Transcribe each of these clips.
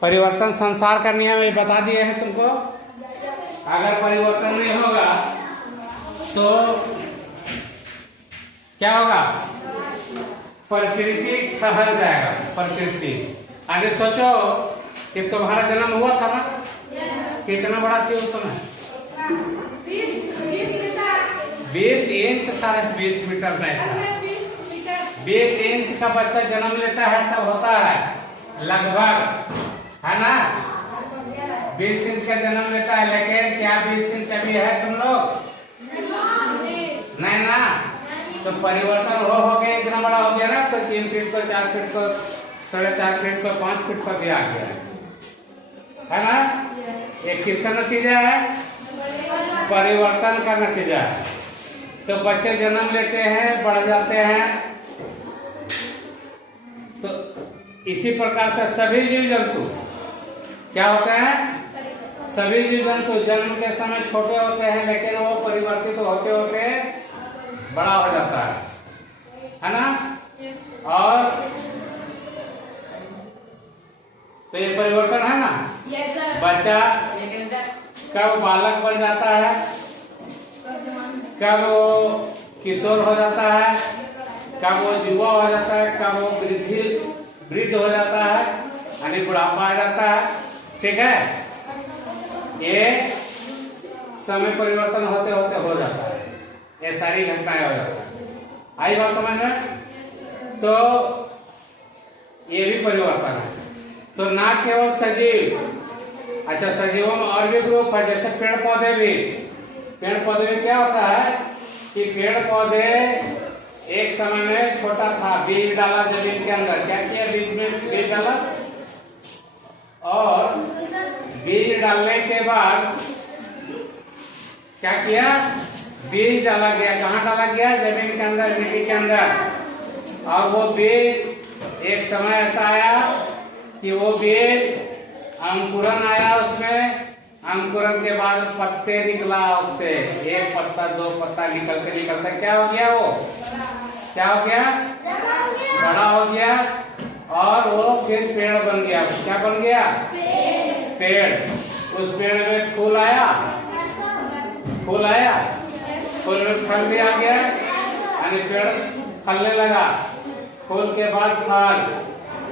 परिवर्तन संसार का नियम ये बता दिए हैं तुमको। अगर परिवर्तन नहीं होगा तो क्या होगा? प्रकृति ठहर जाएगा। प्रकृति आगे सोचो कि तुम्हारा जन्म हुआ था ना, कितना बड़ा थी उस समय? 20 इंच था। 20 मीटर नहीं था। 20 इंच का बच्चा जन्म लेता है तब होता है लगभग, है ना, 20 इंच का जन्म लेता है। लेकिन क्या 20 इंच अभी है तुम लोग? नहीं ना। तो परिवर्तन हो गया, इतना बड़ा हो गया ना, तो 3 फीट को 4 फीट को 4.5 फीट को 5 फीट पर भी आ गया है ना। ये किसका नतीजा है? परिवर्तन का नतीजा है। तो बच्चे जन्म लेते हैं, बढ़ जाते हैं। तो इसी प्रकार से सभी जीव जंतु क्या होते हैं? सभी जीव जंतु जन्म के समय छोटे होते हैं, लेकिन वो परिवर्तित होते होते बड़ा हो जाता है ना। और तो ये परिवर्तन है ना। बच्चा कब बालक बन जाता है, कब वो किशोर हो जाता है, कब वो युवा हो जाता है, कब वो वृद्ध हो जाता है, यानी बुढ़ापा आ जाता है। ठीक है, ये समय परिवर्तन होते होते हो जाता है। ये सारी घटनाएं हो जाती है। आई बात समझ में? तो ये भी परिवर्तन है। तो ना केवल सजीव, अच्छा सजीवों में और भी ग्रुप है, जैसे पेड़ पौधे भी। पेड़ पौधे में क्या होता है कि पेड़ पौधे एक समय में छोटा था, बीज डाला जमीन के अंदर। क्या किया? बीज डाला, और बीज डालने के बाद क्या किया? बीज डाला गया। कहाँ डाला गया? जमीन के अंदर, मिट्टी के अंदर। और वो बीज एक समय ऐसा आया कि वो बीज अंकुरन आया, उसमें अंकुरन के बाद पत्ते निकला, उससे एक पत्ता 2 पत्ता निकलते क्या हो गया? वो क्या हो गया? बड़ा हो गया, और वो फिर पेड़ बन गया। क्या बन गया? पेड़। उस पेड़ में फूल आया, फूल आया, फूल में फल भी आ गया, यानी पेड़ फलने लगा। फूल के बाद फल,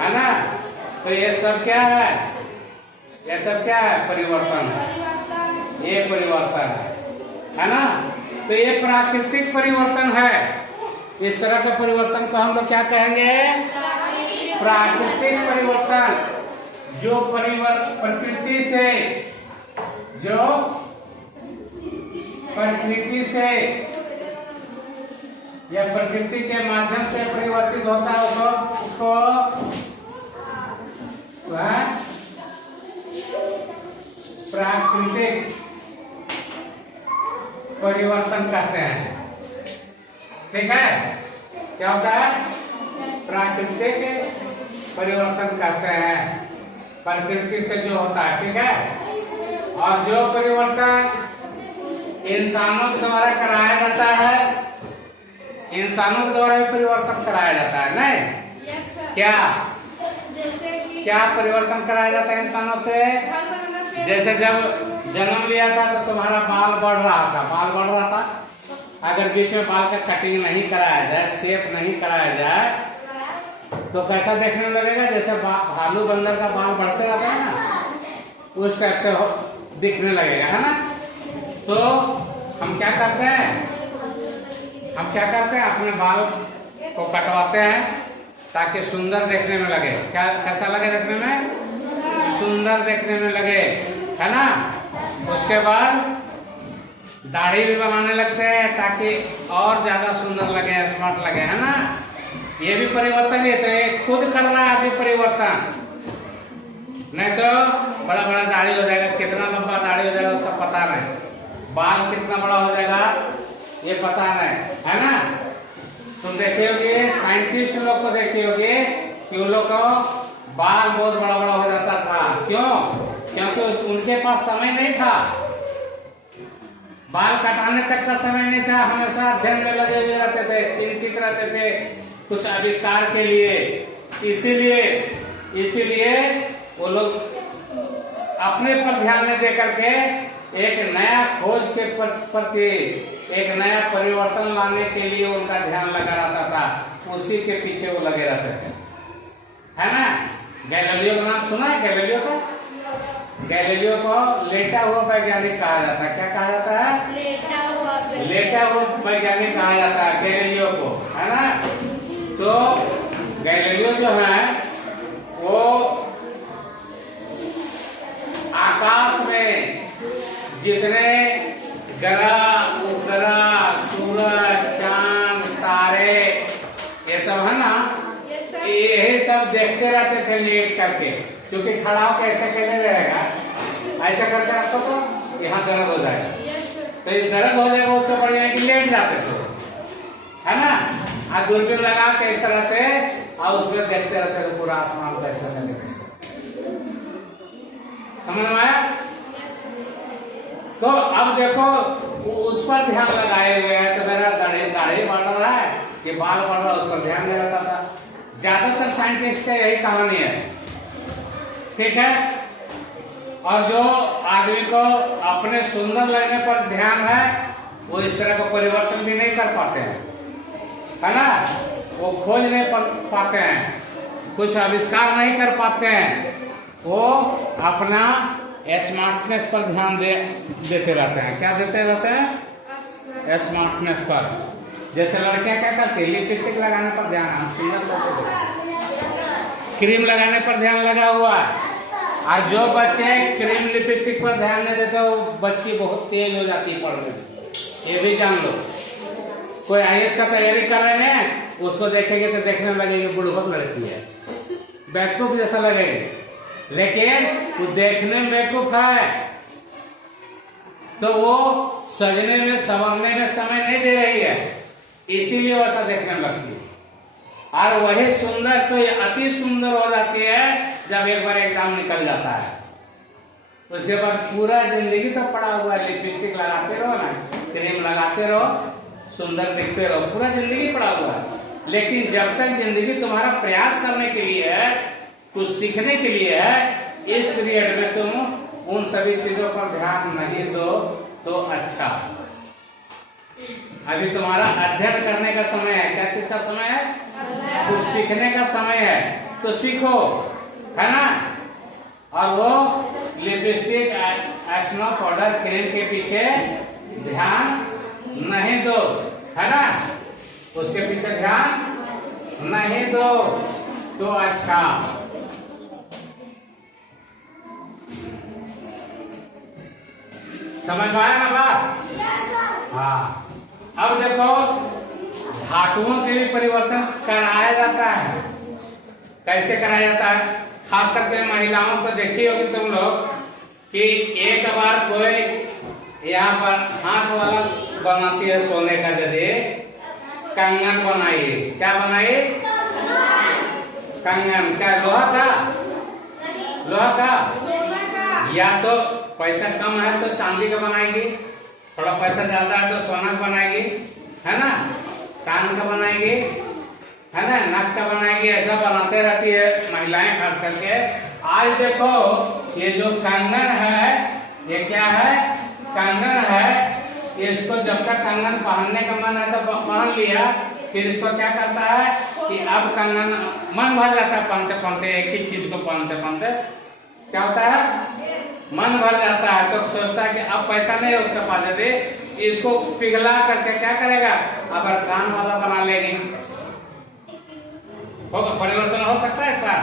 है ना। तो ये सब क्या है? ये सब क्या है? परिवर्तन है। ये परिवर्तन है ना। तो ये प्राकृतिक परिवर्तन है। इस तरह का परिवर्तन को हम लोग क्या कहेंगे? प्राकृतिक परिवर्तन। जो प्रकृति से, जो प्रकृति से या प्रकृति के माध्यम से परिवर्तित होता है, उसको प्राकृतिक परिवर्तन कहते हैं। ठीक है, क्या होता है? प्राकृतिक परिवर्तन कहते हैं, प्रकृति से जो होता है। ठीक है। और जो परिवर्तन इंसानों के द्वारा कराया जाता है, इंसानों के द्वारा भी परिवर्तन कराया जाता है। नहीं क्या? क्या परिवर्तन कराया जाता है इंसानों से? जैसे जब जन्म लिया था तो तुम्हारा बाल बढ़ रहा था, बाल बढ़ रहा था। अगर बीच में बाल का कटिंग नहीं कराया जाए, शेप नहीं कराया जाए, तो कैसा देखने में लगेगा? जैसे भालू बंदर का बाल बढ़ते रहता है ना, उस टाइप से दिखने लगेगा, है ना। तो हम क्या करते हैं? हम क्या करते हैं? अपने बाल को कटवाते हैं ताकि सुंदर देखने में लगे। क्या कैसा लगे देखने में? सुंदर देखने में लगे, है ना। उसके बाद दाढ़ी भी बनाने लगते हैं ताकि और ज्यादा सुंदर लगे, स्मार्ट लगे, है ना। ये भी परिवर्तन है। तो ये खुद कर रहा है अभी परिवर्तन। नहीं तो बड़ा बड़ा दाढ़ी हो जाएगा, कितना लंबा दाढ़ी हो जाएगा उसका पता नहीं, बाल कितना बड़ा हो जाएगा ये पता नहीं, है ना। तुम देखे होगे, साइंटिस्ट लोग को देखे होगे कि उन लोग को बाल बहुत बड़ा बड़ा हो जाता था। क्यों? क्योंकि उनके पास समय नहीं था, बाल कटाने तक का समय नहीं था। हमेशा अध्ययन में लगे हुए रहते थे, चिंतित रहते थे कुछ आविष्कार के लिए। इसीलिए वो लोग अपने पर ध्यान न दे करके एक नया खोज के प्रति एक नया परिवर्तन लाने के लिए उनका ध्यान लगा रहता था, उसी के पीछे वो लगे रहते थे, है ना। गैलीलियो का नाम सुना है? गैलीलियो का, गैलीलियो को लेटा हुआ वैज्ञानिक कहा जाता है। क्या कहा जाता है? लेटा हुआ वैज्ञानिक कहा जाता है गैलीलियो को, है ना। तो गैलीलियो जो है वो आकाश में जितने ग्रह उपग्रह सूरज चांद तारे ये सब है ना, यही सब देखते रहते थे लेट करके, क्योंकि खड़ा होकर ऐसा कैसे रहेगा, ऐसा करके रखो तो यहाँ दर्द हो जाएगा, तो ये दर्द हो जाएगा, उससे बढ़िया कि लेट जाते थे, है ना। और दूरबीन लगा के इस तरह से और उसमें देखते रहते थे पूरा आसमान कैसा है, समझ में आया। तो अब देखो उस पर ध्यान लगाए हुए हैं, तो मेरा दाढ़ी बढ़ रहा है कि बाल बढ़ रहा है, उस पर ध्यान नहीं रहता था। ज्यादातर साइंटिस्ट का यही कहानी है, ठीक है। और जो आदमी को अपने सुंदर लगने पर ध्यान है वो इस तरह का परिवर्तन भी नहीं कर पाते हैं, है ना। वो खोज नहीं पाते हैं, कुछ आविष्कार नहीं कर पाते हैं, वो अपना स्मार्टनेस पर ध्यान देते रहते हैं। क्या देते रहते हैं? स्मार्टनेस पर। जैसे लड़कियां क्या करती है, लिपस्टिक लगाने पर ध्यान, हम सुंदर लगते, क्रीम लगाने पर ध्यान लगा हुआ है। और जो बच्चे क्रीम लिपस्टिक पर ध्यान नहीं देते वो बच्ची बहुत तेज हो जाती है पढ़ने में, ये भी जान लो। कोई IAS का तैयारी कर रहे हैं, उसको देखेंगे तो देखने लगेगी बुढ़बक लड़की है, बेवकूफ जैसा लगेगी, लेकिन वो देखने में बेवकूफ है, तो वो सजने में संवरने में समय नहीं दे रही है, इसीलिए वैसा देखने लगती है। और वही सुंदर तो अति सुंदर हो जाती है जब एक बार एग्जाम निकल जाता है, उसके बाद पूरा जिंदगी तो पड़ा हुआ है, लिपस्टिक लगाते रहो ना, क्रीम लगाते रहो, सुंदर दिखते रहो, पूरा जिंदगी पड़ा हुआ है। लेकिन जब तक जिंदगी तुम्हारा प्रयास करने के लिए है, कुछ सीखने के लिए है, इस पीरियड में तुम उन सभी चीजों पर ध्यान नहीं दो तो अच्छा। अभी तुम्हारा अध्ययन करने का समय है, क्या चीज का समय है? कुछ सीखने का समय है, तो सीखो, है ना। और वो लिपस्टिक ऐशनो पाउडर क्रीम के पीछे ध्यान नहीं दो, है ना, उसके पीछे ध्यान नहीं दो तो अच्छा। समझ में आया ना बात? हाँ। अब देखो धातुओं से भी परिवर्तन कराया जाता है। कैसे कराया जाता है? खास करके महिलाओं को देखी होगी तुम लोग कि एक बार कोई यहाँ पर हाथ वाला बनाती है सोने का, यदि कंगन बनाई, क्या बनाई? कंगन। क्या लोहा का? लोहा का? या तो पैसा कम है तो चांदी का बनाएगी, थोड़ा पैसा ज्यादा है तो सोना का बनाएगी, है ना, कान का बनाएगी, है ना, नाक का बनाएगी, ऐसा बनाते रहती है महिलाएं खास करके। आज देखो ये जो कंगन है, ये क्या है? कंगन है। इसको जब तक कंगन पहनने का मन है तो पहन लिया, फिर इसको क्या करता है कि अब कंगन मन भर जाता है पहनते पहनते, एक ही चीज को पहनते पहनते क्या होता है, मन भर जाता है, तो सोचता है कि अब पैसा नहीं है उसके पास, यदि इसको पिघला करके क्या करेगा, अब कान वाला बना लेगी, होगा परिवर्तन हो सकता है सर?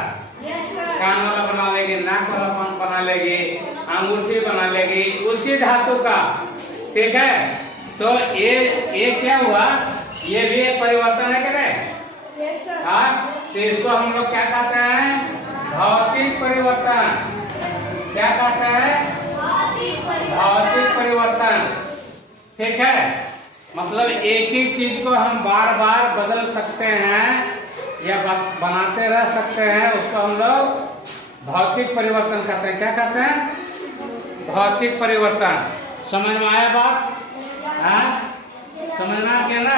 कान वाला बना लेगी, नाक वाला बना लेगी, अंगूठी बना लेगी, उसी धातु का, ठीक है। तो ये क्या हुआ, ये भी एक परिवर्तन है क्या नहीं? हाँ, तो इसको हम लोग क्या कहते हैं? भौतिक परिवर्तन। क्या कहते हैं? भौतिक परिवर्तन, ठीक है। मतलब एक ही चीज को हम बार बार बदल सकते हैं या बनाते रह सकते हैं, उसको हम लोग भौतिक परिवर्तन कहते हैं। क्या कहते हैं? भौतिक परिवर्तन। समझ में आया बात? हाँ, समझ में आ गया ना?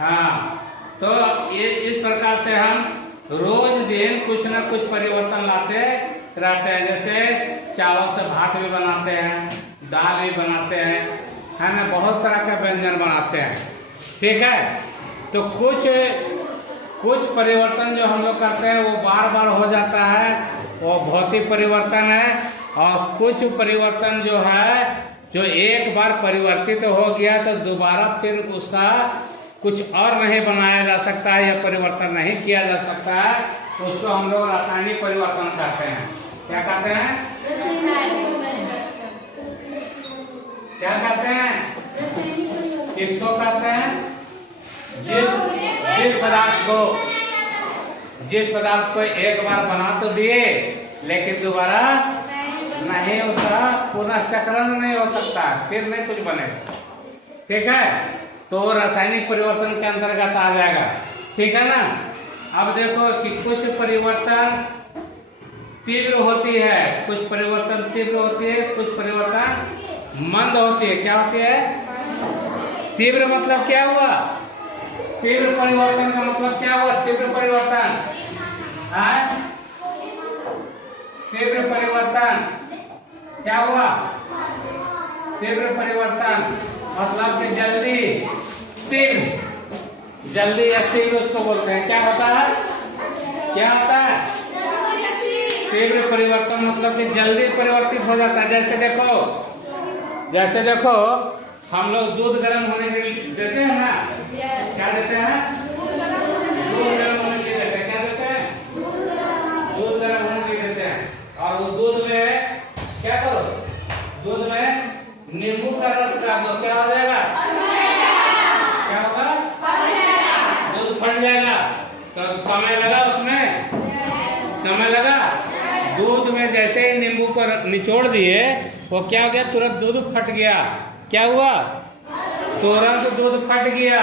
हाँ। तो ये इस प्रकार से हम रोज दिन कुछ न कुछ परिवर्तन लाते रहते हैं। जैसे चावल से भात भी बनाते हैं, दाल भी बनाते हैं, है ना, बहुत तरह के व्यंजन बनाते हैं। ठीक है, तो कुछ परिवर्तन जो हम लोग करते हैं वो बार बार हो जाता है, वो भौतिक परिवर्तन है। और कुछ परिवर्तन जो है, जो एक बार परिवर्तित हो गया तो दोबारा फिर उसका कुछ और नहीं बनाया जा सकता है या परिवर्तन नहीं किया जा सकता है, उसको हम लोग रासायनिक परिवर्तन कहते हैं। क्या कहते हैं? क्या कहते हैं? किसको कहते हैं? जिस पदार्थ को एक बार बना तो दिए लेकिन दोबारा नहीं, उसका पुनः चक्रण नहीं हो सकता, फिर नहीं कुछ बनेगा। ठीक है, तो रासायनिक परिवर्तन के अंतर्गत आ जाएगा। ठीक है ना। अब देखो कि कुछ परिवर्तन तीव्र होती है, कुछ परिवर्तन तीव्र होती है, कुछ परिवर्तन मंद होती है। क्या होती है? तीव्र मतलब क्या हुआ? तीव्र परिवर्तन का मतलब क्या हुआ? तीव्र परिवर्तन, तीव्र परिवर्तन क्या हुआ? तीव्र परिवर्तन मतलब कि जल्दी या शीघ्र उसको बोलते हैं। क्या होता है? क्या होता है? तीव्र परिवर्तन मतलब कि जल्दी परिवर्तित हो जाता है। जैसे देखो हम लोग दूध गर्म होने के लिए देते हैं ना, क्या देते हैं? दूध गर्म होने के लिए देते हैं। क्या देते हैं? दूध गर्म होने के लिए देते हैं। और वो दूध में क्या करो? दूध में नींबू का रस डाल दो, क्या हो जाएगा? क्या होगा? दूध फट जाएगा। तो समय लगा, उसमें समय लगा। दूध में जैसे ही नींबू को निचोड़ दिए, वो क्या हो गया? तुरंत दूध फट गया। क्या हुआ? तुरंत दूध फट गया।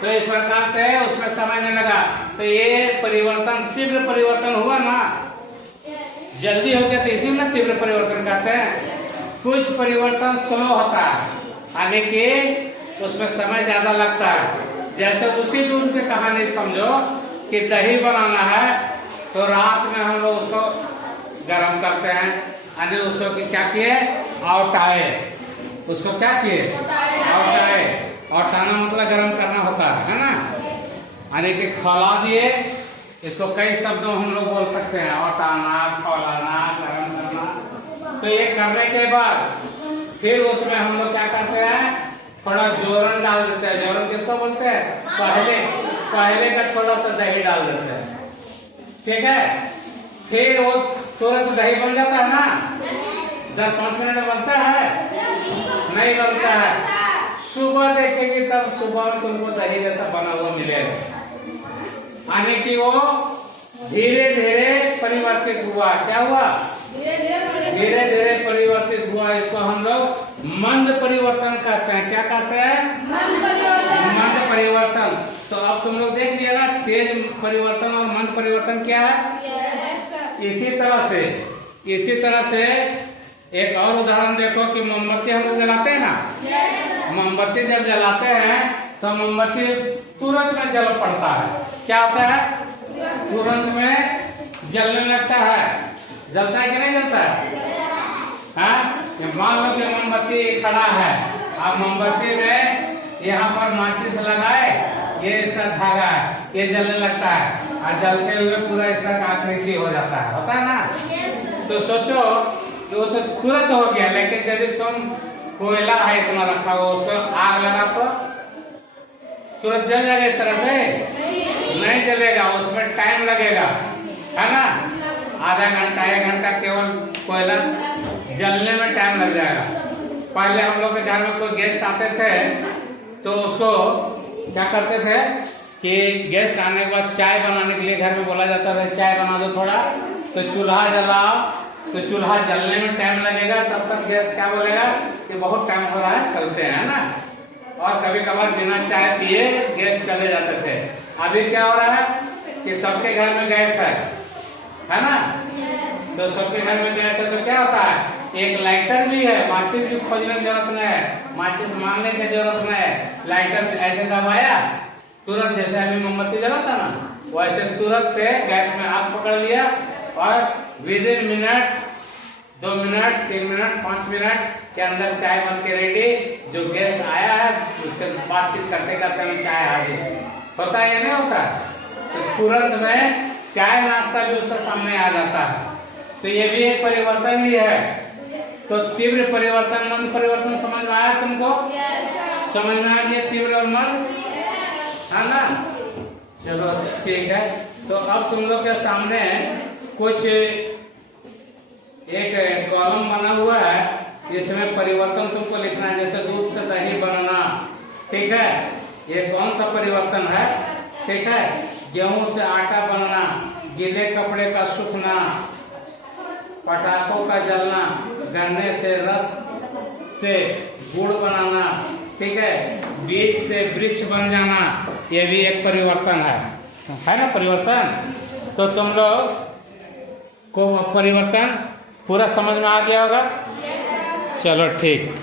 तो इस प्रकार से उसमें समय नहीं लगा। तो ये परिवर्तन तीव्र परिवर्तन हुआ ना, जल्दी हो गया, तो इसी में तीव्र परिवर्तन कहते हैं। कुछ परिवर्तन स्लो होता है, आगे के उसमें समय ज्यादा लगता है। जैसे उसी दूध की कहानी समझो कि दही बनाना है, तो रात में हम लोग उसको गर्म करते हैं, यानी उसको क्या किए? औटाए। उसको क्या किए? औटाए। औटाना मतलब गर्म करना होता है ना, यानी कि खौला दिए। इसको कई शब्दों हम लोग बोल सकते हैं, औटाना, खौलाना, गर्म करना। तो ये करने के बाद फिर उसमें हम लोग क्या करते हैं? थोड़ा जोरन डाल देते हैं। जोरन किसको बोलते हैं? पहले का थोड़ा सा दही डाल देते हैं। ठीक है, फिर वो तुरंत दही बन जाता है ना, 10-5 मिनट में बनता है? नहीं बनता है। सुबह देखेंगे तब सुबह में तुमको दही जैसा बना हुआ मिलेगा, यानी कि वो धीरे धीरे परिवर्तित हुआ। क्या हुआ? धीरे धीरे परिवर्तित हुआ। इसको हम लोग मंद परिवर्तन कहते हैं। क्या कहते हैं? मंद परिवर्तन। तो अब तुम लोग देख लिया ना, तेज परिवर्तन और मंद परिवर्तन क्या है। इसी तरह से एक और उदाहरण देखो कि मोमबत्ती हम लोग जलाते हैं ना, मोमबत्ती जब जलाते हैं तो मोमबत्ती तुरंत में जल पड़ता है। क्या होता है? तुरंत में जलने लगता है। जलता है कि नहीं जलता है? मान लो कि मोमबत्ती खड़ा है, अब मोमबत्ती में यहाँ पर माचिस लगाए, ये इसका धागा है, ये जलने लगता है और जलते हुए पूरा इसका आकृति हो जाता है, होता है ना। तो सोचो कि वो तो तुरंत हो गया, लेकिन यदि तुम कोयला है इतना रखा हुआ, उसको आग लगा तो तुरंत जल जाएगा इस तरह से? नहीं जलेगा, उसमें टाइम लगेगा, है ना। आधा घंटा 1 घंटा केवल कोयला जलने में टाइम लग जाएगा। पहले हम लोग के घर में कोई गेस्ट आते थे तो उसको क्या करते थे कि गेस्ट आने के बाद चाय बनाने के लिए घर में बोला जाता था, चाय बना दो थोड़ा, तो चूल्हा जलाओ। तो चूल्हा जलने में टाइम लगेगा, तब तक गेस्ट क्या बोलेगा कि बहुत टाइम हो रहा है, चलते हैं ना। और कभी कभार बिना चाय पिए गेस्ट चले जाते थे। अभी क्या हो रहा है कि सबके घर में गैस है ना। तो सबके घर में गैस है तो क्या होता है, एक लाइटर भी है, माचिस भी खोजने की जरूरत नहीं है, माचिस मांगने की जरूरत नहीं है। लाइटर से ऐसे दबाया, तुरंत जैसे अभी मोमबत्ती जला था ना, वैसे तुरंत से गैस में आग पकड़ लिया और with in minute, 2 minute, 3 minute, 5 minute के अंदर चाय बन के रेडी। जो गेस्ट आया है उससे बातचीत करते करते में चाय आ गई। होता है या नहीं होता? तो तुरंत में चाय नाश्ता भी उसके सामने आ जाता है। तो ये भी एक परिवर्तन ही है। तो तीव्र परिवर्तन, मन परिवर्तन समझ में आया तुमको? समझ में आ गया तीव्र और मन, है ना? चलो ठीक है। तो अब तुम लोग के सामने कुछ एक कॉलम बना हुआ है, इसमें परिवर्तन तुमको लिखना है। जैसे दूध से दही बनना, ठीक है, ये कौन सा परिवर्तन है? ठीक है, गेहूं से आटा बनना, गीले कपड़े का सूखना, पटाखों का जलना, गन्ने से रस से गुड़ बनाना, ठीक है, बीज से वृक्ष बन जाना, ये भी एक परिवर्तन है ना परिवर्तन? तो तुम लोग को परिवर्तन पूरा समझ में आ गया होगा? चलो ठीक।